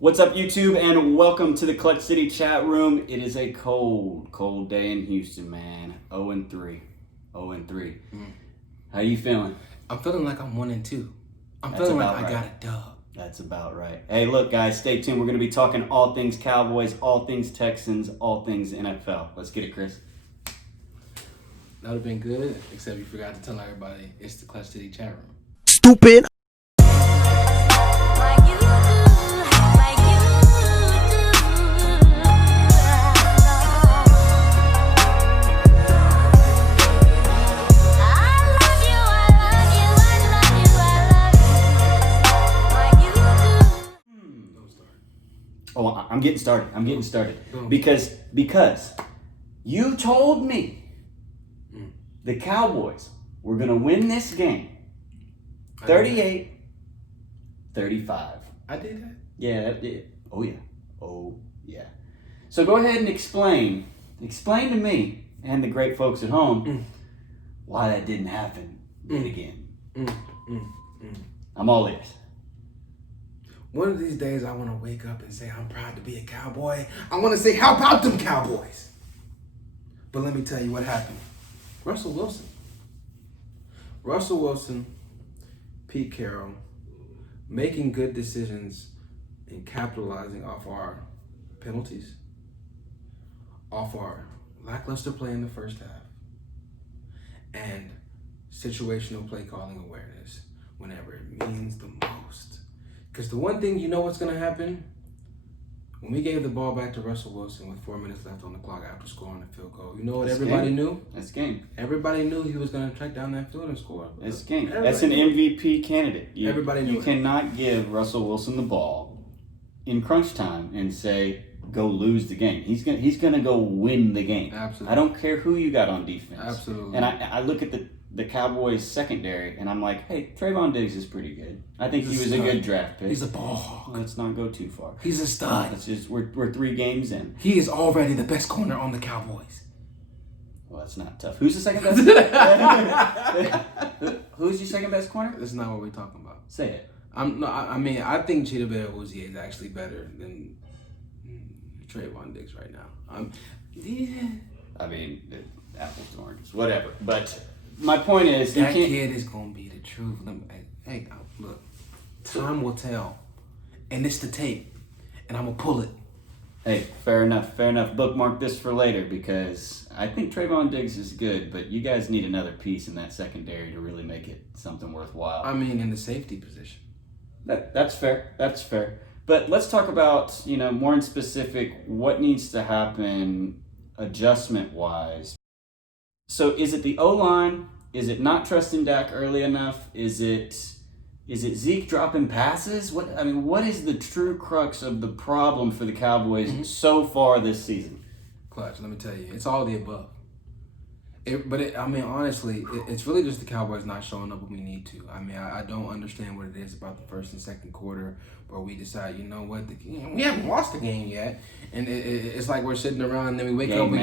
What's up, YouTube, and welcome to the Clutch City chat room. It is a cold day in Houston, man. 0-3. 0-3. How you feeling? I'm feeling like I'm 1-2. I'm That's feeling like about I got right. a dub. That's about right. Hey, look, guys, stay tuned. We're going to be talking all things Cowboys, all things Texans, all things NFL. Let's get it, Chris. That would have been good, except you forgot to tell everybody it's the Clutch City chat room. Stupid. Oh, I'm getting started. Because you told me the Cowboys were going to win this game 38-35. I did that? Yeah, that did. Oh, yeah. Oh, yeah. So go ahead and explain to me and the great folks at home why that didn't happen yet again. I'm all ears. One of these days, I want to wake up and say, I'm proud to be a Cowboy. I want to say, how about them Cowboys? But let me tell you what happened. Russell Wilson, Pete Carroll, making good decisions and capitalizing off our penalties, off our lackluster play in the first half, and situational play calling awareness whenever it means the most. Because the one thing you know what's going to happen, when we gave the ball back to Russell Wilson with 4 minutes left on the clock after scoring a field goal, you know what everybody knew? That's game. Everybody knew he was going to track down that field and score. That's game. Everybody That's an knew. MVP candidate. Everybody knew You it. cannot give Russell Wilson the ball in crunch time and say, go lose the game. He's gonna go win the game. Absolutely. I don't care who you got on defense. Absolutely. And I look at the Cowboys secondary and I'm like, hey, Trayvon Diggs is pretty good. I think he was a good draft pick. He's a ball hawk. Let's not go too far. He's a stud. Let's just we're 3 games in. He is already the best corner on the Cowboys. Well, that's not tough. Who's the second best? Who's your second best corner? That's not what we're talking about. Say it. I think Cheetah Bear Awuzie is actually better than Trayvon Diggs right now. I mean, apples to oranges, whatever. But my point is, That kid is gonna be the truth. Hey, look, time will tell, and it's the tape, and I'm gonna pull it. Hey, fair enough. Bookmark this for later because I think Trayvon Diggs is good, but you guys need another piece in that secondary to really make it something worthwhile. I mean, in the safety position. That's fair. But let's talk about, more in specific, what needs to happen adjustment-wise. So is it the O-line? Is it not trusting Dak early enough? Is it Zeke dropping passes? What is the true crux of the problem for the Cowboys so far this season? Clutch, let me tell you, it's all the above. Honestly, it's really just the Cowboys not showing up when we need to. I don't understand what it is about the first and second quarter where we decide, you know what, we haven't lost the game yet. And it's like we're sitting around and then we wake up, we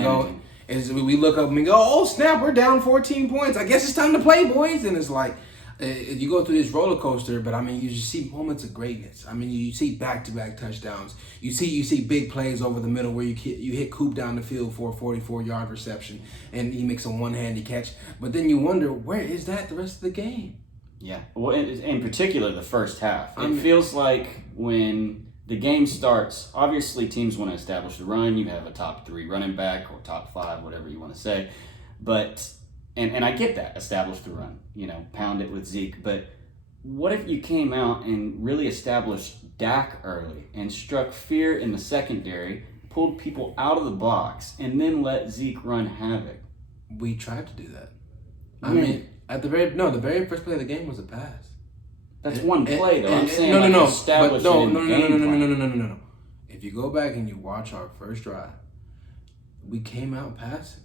look up and we go, oh snap, we're down 14 points. I guess it's time to play, boys. And it's like, you go through this roller coaster, but you just see moments of greatness. You see back-to-back touchdowns. You see big plays over the middle where you hit Coop down the field for a 44-yard reception, and he makes a one-handed catch. But then you wonder, where is that the rest of the game? Yeah, well, in particular, the first half. It feels like when the game starts, obviously teams want to establish the run. You have a top 3 running back or top 5, whatever you want to say. But and I get that, establish the run, pound it with Zeke. But what if you came out and really established Dak early and struck fear in the secondary, pulled people out of the box, and then let Zeke run havoc? We tried to do that. The very first play of the game was a pass. That's one play, though. I'm saying establish no. If you go back and you watch our first drive, we came out passing.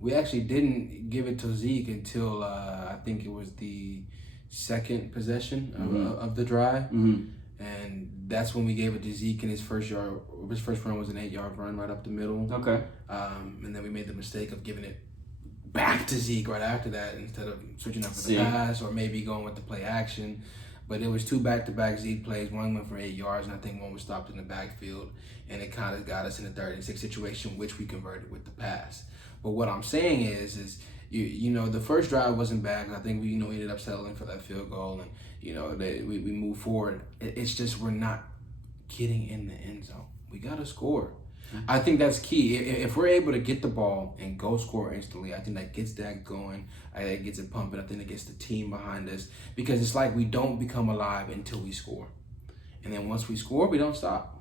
We actually didn't give it to Zeke until I think it was the second possession of the drive. And that's when we gave it to Zeke, and his first run was an 8-yard run right up the middle. Okay. And then we made the mistake of giving it back to Zeke right after that instead of switching up for the pass or maybe going with the play action. But it was 2 back-to-back Zeke plays. One went for 8 yards, and I think one was stopped in the backfield. And it kind of got us in a 3rd and 6 situation, which we converted with the pass. But what I'm saying is you know, the first drive wasn't bad. I think we ended up settling for that field goal, and we moved forward. It's just we're not getting in the end zone. We gotta score. I think that's key. If we're able to get the ball and go score instantly, I think that gets that going. It gets it pumping. I think it gets the team behind us, because it's like we don't become alive until we score, and then once we score, we don't stop.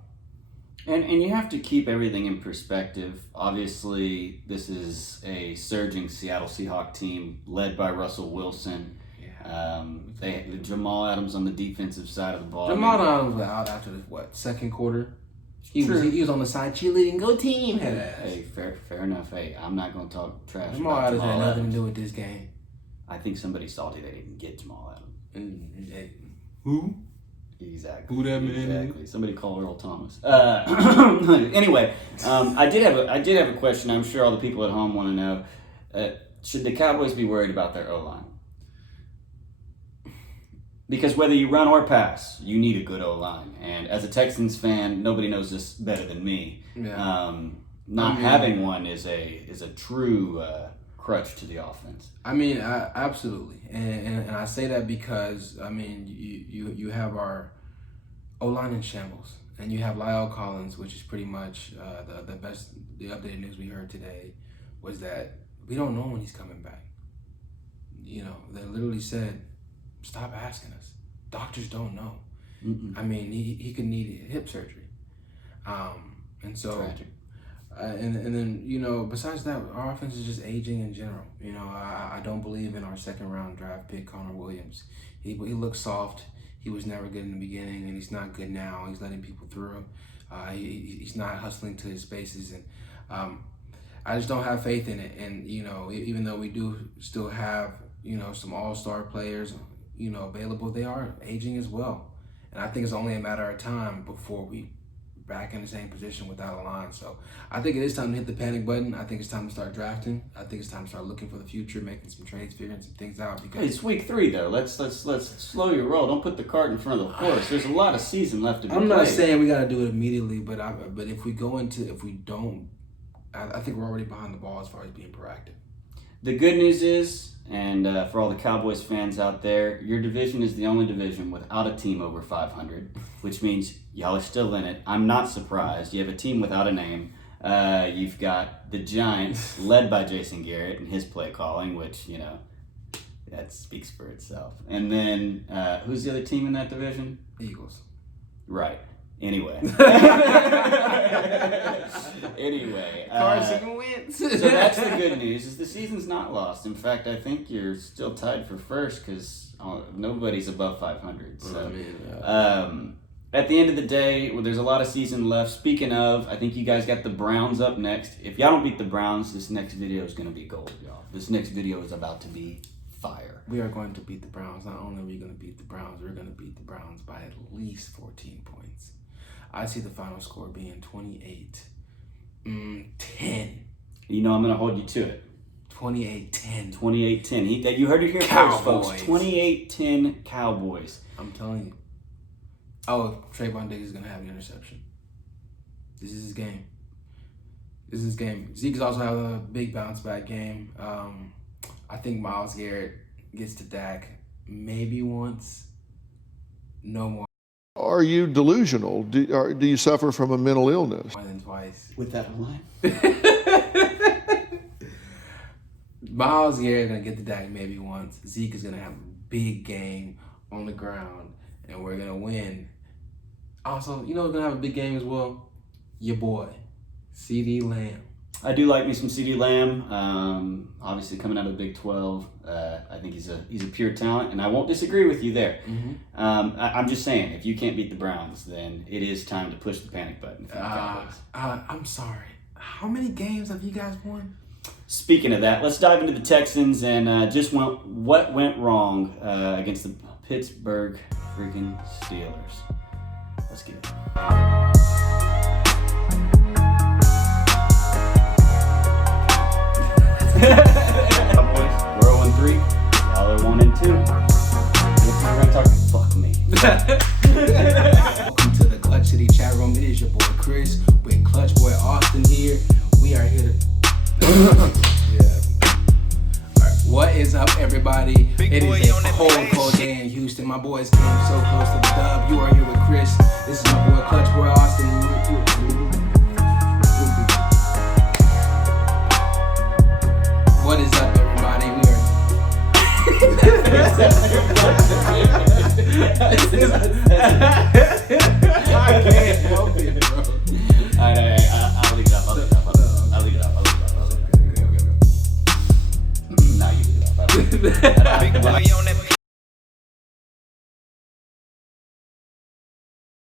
And you have to keep everything in perspective. Obviously, this is a surging Seattle Seahawks team led by Russell Wilson. Yeah. Jamal Adams on the defensive side of the ball. Jamal Adams was out after the 2nd quarter. He was on the side cheerleading. Go team! Hey, fair enough. Hey, I'm not going to talk trash. Jamal Adams had nothing to do with this game. I think somebody's salty they didn't get Jamal Adams. Who? Exactly. Who that man? Exactly. Somebody call Earl Thomas. Anyway, I did have a question. I'm sure all the people at home want to know: should the Cowboys be worried about their O-line? Because whether you run or pass, you need a good O-line. And as a Texans fan, nobody knows this better than me. Yeah. Having one is a true crutch to the offense. I mean, absolutely, and I say that because you have our O-line in shambles, and you have Lyle Collins, which is pretty much the best. The updated news we heard today was that we don't know when he's coming back. They literally said, "Stop asking us. Doctors don't know." Mm-mm. I mean, he could need hip surgery, and so. Tragic. And then, besides that, our offense is just aging in general. I don't believe in our 2nd round draft pick, Connor Williams. He looks soft. He was never good in the beginning, and he's not good now. He's letting people through. He's not hustling to his spaces, and I just don't have faith in it. And, even though we do still have, some all-star players, available, they are aging as well. And I think it's only a matter of time before we back in the same position without a line. So I think it is time to hit the panic button. I think it's time to start drafting. I think it's time to start looking for the future, making some trades, figuring some things out. Because it's week 3 though. Let's slow your roll. Don't put the cart in front of the horse. There's a lot of season left to be I'm played. not saying we got to do it immediately, but if we don't, I think we're already behind the ball as far as being proactive. The good news is, and for all the Cowboys fans out there, your division is the only division without a team over 500, which means y'all are still in it. I'm not surprised. You have a team without a name. You've got the Giants, led by Jason Garrett and his play calling, which, that speaks for itself. And then, who's the other team in that division? Eagles. Right. Anyway. Carson Wentz. So that's the good news, is the season's not lost. In fact, I think you're still tied for first because nobody's above 500. So, at the end of the day, there's a lot of season left. Speaking of, I think you guys got the Browns up next. If y'all don't beat the Browns, this next video is going to be gold, y'all. This next video is about to be fire. We are going to beat the Browns. Not only are we going to beat the Browns, we're going to beat the Browns by at least 14 points. I see the final score being 28-10. You know I'm going to hold you to it. 28-10. 28-10. You heard it here Cowboys. first, folks. 28-10 Cowboys. I'm telling you. Oh, Trayvon Diggs is going to have an interception. This is his game. Zeke's also having a big bounce back game. I think Myles Garrett gets to Dak maybe once. No more. Are you delusional? Do you suffer from a mental illness? More than twice. With that line. Myles Garrett is going to get to Dak maybe once. Zeke is going to have a big game on the ground, and we're going to win. Also, who's going to have a big game as well? Your boy, CeeDee Lamb. I do like me some CeeDee Lamb. Obviously coming out of the Big 12, I think he's a pure talent, and I won't disagree with you there. Mm-hmm. I'm just saying, if you can't beat the Browns, then it is time to push the panic button for the Cowboys. I'm sorry. How many games have you guys won? Speaking of that, let's dive into the Texans and just what went wrong against the Pittsburgh freaking Steelers. Let's get it. Cowboys, we're 0-3. Y'all are 1-2. We're gonna talk. Fuck me. Welcome to the Clutch City chat room. It is your boy Chris with Clutch Boy Austin here. We are here to. What is up, everybody? It is a cold day in Houston. My boys came so close to the dub. You are here with Chris. This is my boy Clutch Boy Austin. What is up, everybody? We are. I can't help it, bro. I'll leave it up. I'll leave it up. Nah, you leave it up. Big boy on